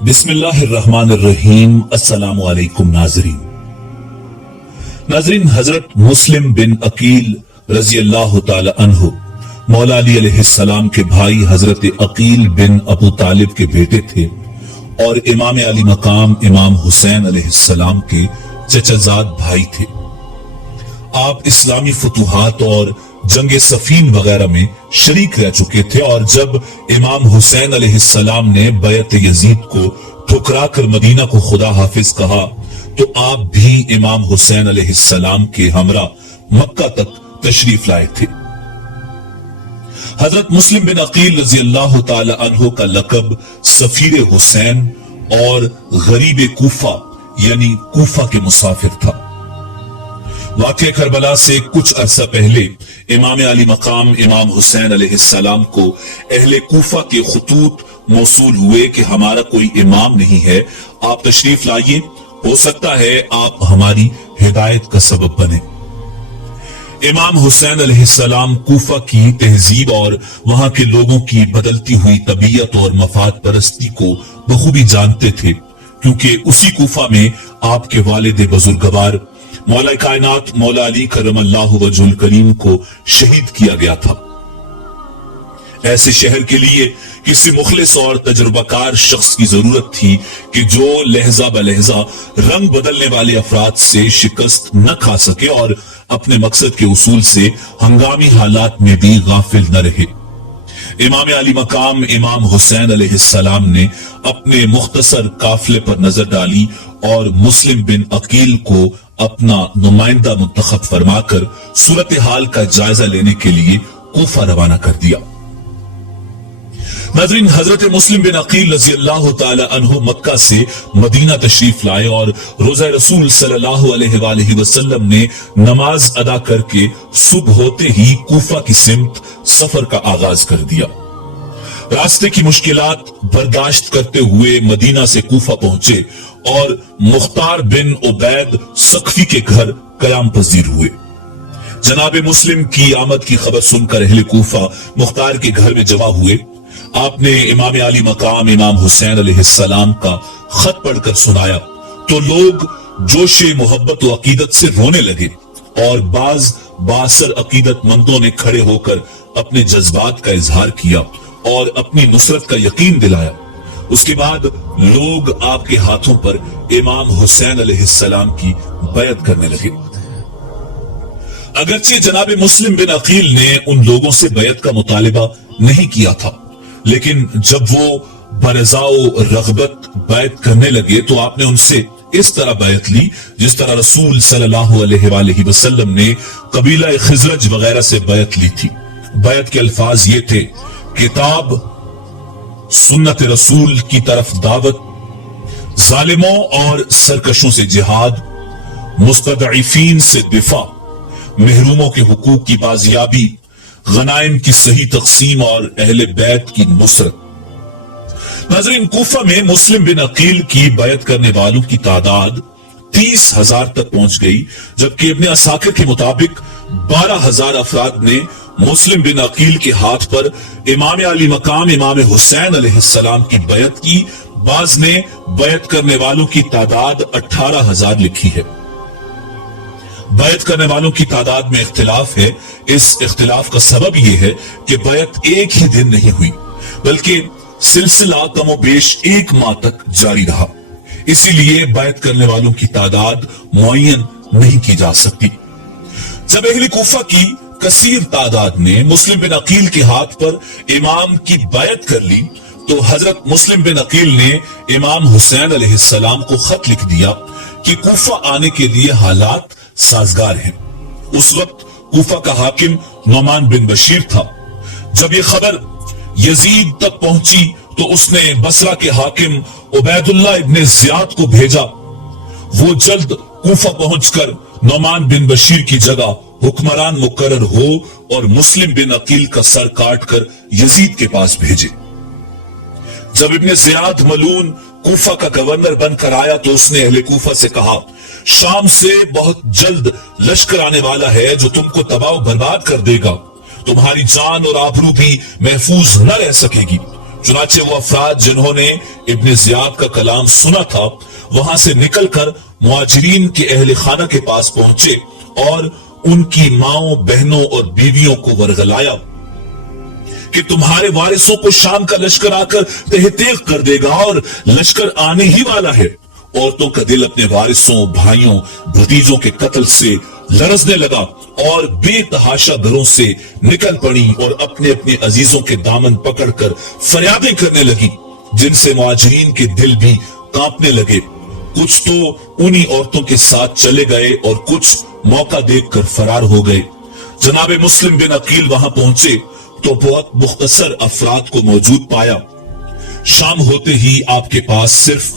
بسم اللہ الرحمن الرحیم۔ السلام علیکم ناظرین، حضرت مسلم بن عقیل رضی اللہ تعالی عنہ مولا علی علیہ السلام کے بھائی حضرت عقیل بن ابو طالب کے بیٹے تھے اور امام علی مقام امام حسین علیہ السلام کے چچا زاد بھائی تھے۔ آپ اسلامی فتوحات اور جنگ صفین وغیرہ میں شریک رہ چکے تھے، اور جب امام حسین علیہ السلام نے بیعت یزید کو ٹھکرا کر مدینہ کو خدا حافظ کہا تو آپ بھی امام حسین علیہ السلام کے ہمراہ مکہ تک تشریف لائے تھے۔ حضرت مسلم بن عقیل رضی اللہ تعالی عنہ کا لقب سفیر حسین اور غریب کوفہ یعنی کوفہ کے مسافر تھا۔ واقعہ کربلا سے کچھ عرصہ پہلے امام علی مقام امام حسین علیہ السلام کو اہل کوفہ کے خطوط موصول ہوئے کہ ہمارا کوئی امام نہیں ہے، آپ تشریف لائیے، ہو سکتا ہے آپ ہماری ہدایت کا سبب بنے۔ امام حسین علیہ السلام کوفہ کی تہذیب اور وہاں کے لوگوں کی بدلتی ہوئی طبیعت اور مفاد پرستی کو بخوبی جانتے تھے، کیونکہ اسی کوفہ میں آپ کے والد بزرگوار مولا کائنات مولا علی کرم اللہ وجہ الکریم کو شہید کیا گیا تھا۔ ایسے شہر کے لیے کسی مخلص اور تجربہ کار شخص کی ضرورت تھی کہ جو لہجہ بلہجہ رنگ بدلنے والے افراد سے شکست نہ کھا سکے اور اپنے مقصد کے اصول سے ہنگامی حالات میں بھی غافل نہ رہے۔ امام علی مقام امام حسین علیہ السلام نے اپنے مختصر قافلے پر نظر ڈالی اور مسلم بن عقیل کو اپنا نمائندہ منتخب فرما کر صورتحال کا جائزہ لینے کے لیے کوفہ روانہ کر دیا۔ ناظرین، حضرت مسلم بن عقیل رضی اللہ تعالی عنہ مکہ سے مدینہ تشریف لائے اور روزہ رسول صلی اللہ علیہ وآلہ وسلم نے نماز ادا کر کے صبح ہوتے ہی کوفہ کی سمت سفر کا آغاز کر دیا۔ راستے کی مشکلات برداشت کرتے ہوئے مدینہ سے کوفہ پہنچے اور مختار بن عبید سقفی کے گھر قیام پذیر ہوئے۔ جناب مسلم کی آمد کی خبر سن کر اہل کوفہ مختار کے گھر میں جمع ہوئے۔ آپ نے امام علی مقام امام حسین علیہ السلام کا خط پڑھ کر سنایا تو لوگ جوش محبت و عقیدت سے رونے لگے، اور بعض بااثر عقیدت مندوں نے کھڑے ہو کر اپنے جذبات کا اظہار کیا اور اپنی نصرت کا یقین دلایا۔ اس کے بعد لوگ آپ کے ہاتھوں پر امام حسین علیہ السلام کی بیعت کرنے لگے۔ اگرچہ جناب مسلم بن عقیل نے ان لوگوں سے بیعت کا مطالبہ نہیں کیا تھا، لیکن جب وہ برضا و رغبت بیعت کرنے لگے تو آپ نے ان سے اس طرح بیعت لی جس طرح رسول صلی اللہ علیہ وآلہ وسلم نے قبیلہ خزرج وغیرہ سے بیعت لی تھی۔ بیعت کے الفاظ یہ تھے: کتاب، سنت رسول کی طرف دعوت، ظالموں اور سرکشوں سے جہاد، مستضعفین سے دفاع، محروموں کے حقوق کی بازیابی، غنائم کی صحیح تقسیم اور اہل بیت کی نصرت۔ ناظرین، کوفہ میں مسلم بن عقیل کی بیعت کرنے والوں کی تعداد 30,000 تک پہنچ گئی، جبکہ ابن عساکر کے مطابق 12,000 افراد نے مسلم بن عقیل کے ہاتھ پر امام علی مقام امام حسین علیہ السلام کی بیعت کی۔ بعض نے بیعت کرنے والوں کی تعداد 18,000 لکھی ہے۔ بیعت کرنے والوں کی تعداد میں اختلاف ہے۔ اس اختلاف کا سبب یہ ہے کہ بیعت ایک ہی دن نہیں ہوئی، بلکہ سلسلہ کم و بیش 1 ماہ تک جاری رہا، اسی لیے بیعت کرنے والوں کی تعداد معین نہیں کی جا سکتی۔ جب اہل کوفہ کی کثیر تعداد نے مسلم بن عقیل کے ہاتھ پر امام کی بیعت کر لی تو حضرت مسلم بن عقیل نے امام حسین علیہ السلام کو خط لکھ دیا کہ کوفہ آنے کے لیے حالات سازگار ہیں۔ اس وقت کوفہ کا حاکم نعمان بن بشیر تھا۔ جب یہ خبر یزید تک پہنچی تو اس نے بصرہ کے حاکم عبید اللہ ابن زیاد کو بھیجا۔ وہ جلد کوفہ پہنچ کر نعمان بن بشیر کی جگہ حکمران مقرر ہو اور مسلم بن عقیل کا سر کاٹ کر یزید کے پاس بھیجے۔ جب ابن زیاد ملعون کوفہ کا گورنر بن کر آیا تو اس نے اہل کوفہ سے کہا، شام سے بہت جلد لشکر آنے والا ہے جو تم کو تباہ و برباد کر دے گا، تمہاری جان اور آبرو بھی محفوظ نہ رہ سکے گی۔ चुनाचे वो अफराद जिन्होंने इब्ने जियाद का कलाम सुना था वहां से निकलकर मुहाजिरीन के अहले खाना के पास पहुंचे और उनकी माओं, बहनों और बीवियों को वरगलाया कि तुम्हारे वारिसों को शाम का लश्कर आकर तहतेक कर देगा और लश्कर आने ही वाला है। औरतों का दिल अपने वारिसों, भाइयों, भतीजों के कत्ल से लरजने लगा और बेतहाशा घरों से निकल पड़ी और अपने अपने अजीजों के दामन पकड़कर फरियादें करने लगी, जिनसे मुहाजिरीन के दिल भी कांपने लगे। कुछ तो उन्हीं औरतों के साथ चले गए और कुछ मौका देखकर फरार हो गए। जनाबे मुस्लिम बिन अकील वहां पहुंचे तो बहुत मुख्तसर अफराद को मौजूद पाया। शाम होते ही आपके पास सिर्फ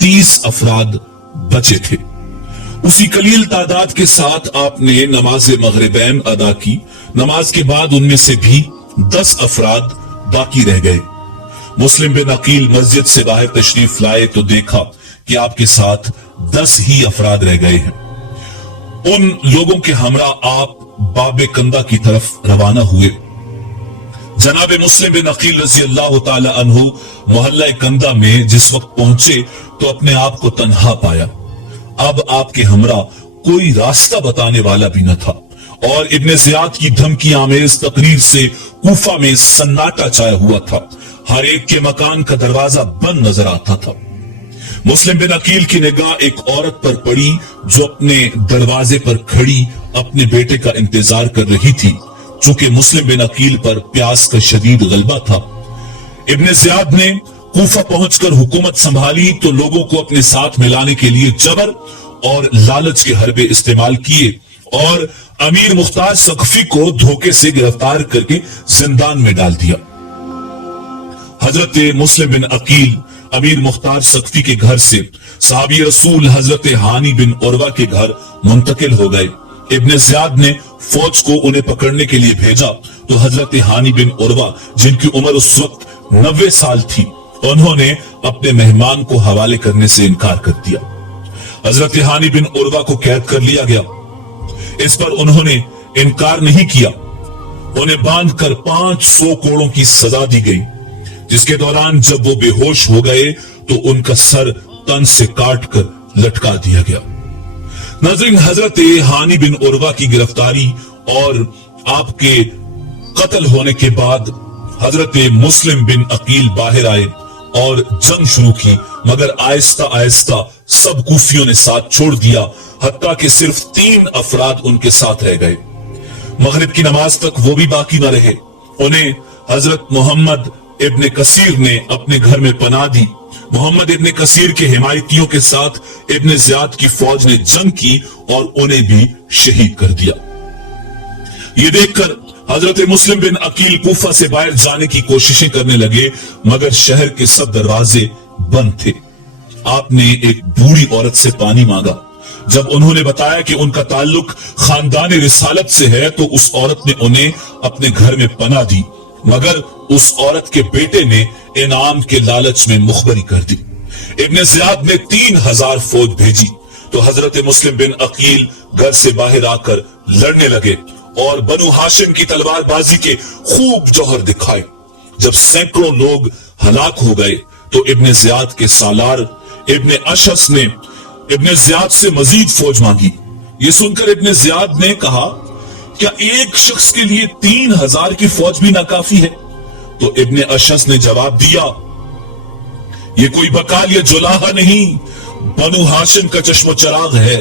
30 अफराद बचे थे। उसी कलील तादाद के साथ आपने नमाज मगरिबैन अदा की। नमाज के बाद उनमें से भी 10 अफराद बाकी रह गए। मुस्लिम बिन अकील मस्जिद से बाहर तशरीफ लाए तो देखा कि आपके साथ 10 ही अफराद रह गए हैं। उन लोगों के हमरा आप बाबे कंदा की तरफ रवाना हुए। जनाबे मुस्लिम बिन अकील रज़ी अल्लाह ताला अन्हु मोहल्ला कंदा में जिस वक्त पहुंचे तो अपने आप को तन्हा पाया। अब आपके हमरा कोई रास्ता बताने वाला भी न था और इब्ने जियाद की धमकी आमेज तकरीर से कूफा में सन्नाटा छाया हुआ था। हर एक के मकान का दरवाजा बंद नजर आता था। मुस्लिम बिन अकील की निगाह एक औरत पर पड़ी जो अपने दरवाजे पर खड़ी अपने बेटे का इंतजार कर रही थी। चूंकि मुस्लिम बिन अकील पर प्यास का शदीद गलबा था, इब्ने जियाद ने कूफा पहुंचकर हुकूमत संभाली तो लोगों को अपने साथ मिलाने के लिए जबर और लालच के हरबे इस्तेमाल किए और अमीर मुख्तार सकफी को धोखे से गिरफ्तार करके जिंदान में डाल दिया। हजरत मुस्लिम बिन अकील अमीर मुख्तार सकफी के घर से साहबी रसूल हजरत हानी बिन उरवा के घर मुंतकिल हो गए। इब्ने जियाद ने फौज को उन्हें पकड़ने के लिए भेजा तो हजरत हानी बिन उरवा, जिनकी उम्र उस वक्त 90 साल थी, उन्होंने अपने मेहमान को हवाले करने से इनकार कर दिया। हजरत हानी बिन उरवा को कैद कर लिया गया। इस पर उन्होंने इनकार नहीं किया। उन्हें बांधकर 500 कोड़ों की सजा दी गई, जिसके दौरान जब वो बेहोश हो गए तो उनका सर तन से काट कर लटका दिया गया। नाज़रीन, हजरत हानी बिन उरवा की गिरफ्तारी और आपके कत्ल होने के बाद हजरत मुस्लिम बिन अकील बाहर आए और जंग शुरू की, मगर आहिस्ता आहिस्ता सब कूफियों ने साथ छोड़ दिया, हत्ता कि सिर्फ 3 अफराद उनके साथ रह गए। मगरिब की नमाज तक वो भी बाकी न रहे। उन्हें हजरत मोहम्मद इब्ने कसीर ने अपने घर में पनाह दी। मोहम्मद इब्ने कसीर के हिमायतियों के साथ इब्ने जियाद की फौज ने जंग की और उन्हें भी शहीद कर दिया। ये देखकर हजरत मुस्लिम बिन अकील कूफा से बाहर जाने की कोशिशें करने लगे, मगर शहर के सब दरवाजे बंद थे। आपने एक बूढ़ी औरत से पानी मांगा। जब उन्होंने बताया कि उनका ताल्लुक खानदान रिसालत से है तो उस औरत ने उन्हें अपने घर में पनाह दी, मगर उस औरत के बेटे ने इनाम के लालच में मुखबरी कर दी। इब्ने जियाद ने 3000 फौज भेजी तो हजरत मुस्लिम बिन अकील घर से बाहर आकर लड़ने लगे और बनु हाशिम की तलवारबाजी के खूब जौहर दिखाए। जब सैकड़ों लोग हलाक हो गए तो इब्ने जियाद के सालार इब्ने अशस ने इब्ने जियाद से मजीद फौज मांगी। ये सुनकर इब्ने जियाद ने कहा, क्या एक शख्स के लिए 3000 की फौज भी नाकाफी है? तो इब्ने अशस ने जवाब दिया, ये कोई बकाल या जुलाहा नहीं, बनु हाशिम का चश्मो चराग है।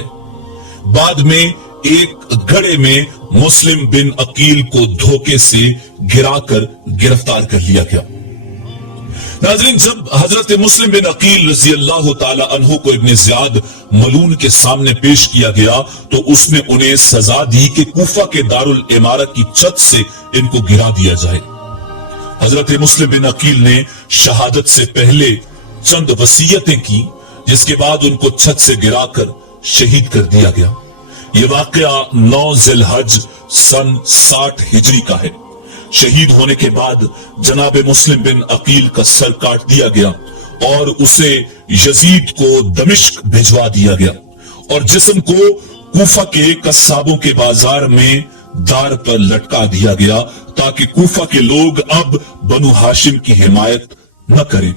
बाद में एक घड़े में मुस्लिम बिन अकील को धोखे से गिराकर गिरफ्तार कर लिया गया। नाज़रीन, जब हजरत मुस्लिम बिन अकील रज़ी अल्लाह ताला अन्हु को इब्ने जियाद मलून के सामने पेश किया गया तो उसने उन्हें सजा दी कि कूफा के दारुल इमारत की छत से इनको गिरा दिया जाए। हजरत मुस्लिम बिन अकील ने शहादत से पहले चंद वसीयतें की, जिसके बाद उनको छत से गिराकर शहीद कर दिया गया। यह वाकया 9 ज़िलहज सन 60 हिजरी का है। शहीद होने के बाद जनाब मुस्लिम बिन अकील का सर काट दिया गया और उसे यजीद को दमिश्क भिजवा दिया गया और जिस्म को कूफा के कस्साबों के बाजार में दार पर लटका दिया गया ताकि कूफा के लोग अब बनु हाशिम की हिमायत न करें।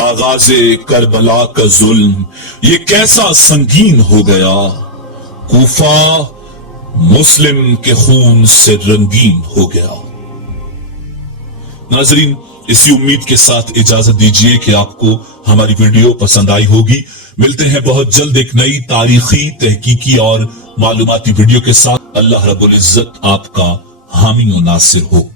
आगाज़े करबला का जुल्म ये कैसा संगीन हो गया, कूफा मुस्लिम के खून से रंगीन हो गया। नाजरीन, इसी उम्मीद के साथ इजाजत दीजिए कि आपको हमारी वीडियो पसंद आई होगी। मिलते हैं बहुत जल्द एक नई तारीखी, तहकीकी और मालूमाती वीडियो के साथ। अल्लाह रब्बुल इज्जत आपका हामी और नासिर हो।